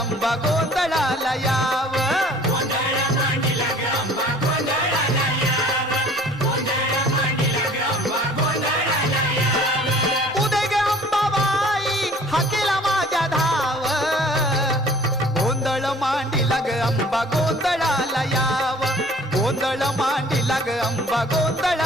अंबा गोंधळाला याव उदे ग अंबाबाई हाकेला माझ्या धाव गोंधळ मांडीला ग अंबा गोंधळाला याव गोंधळ मांडीला ग अंबा गोंधळ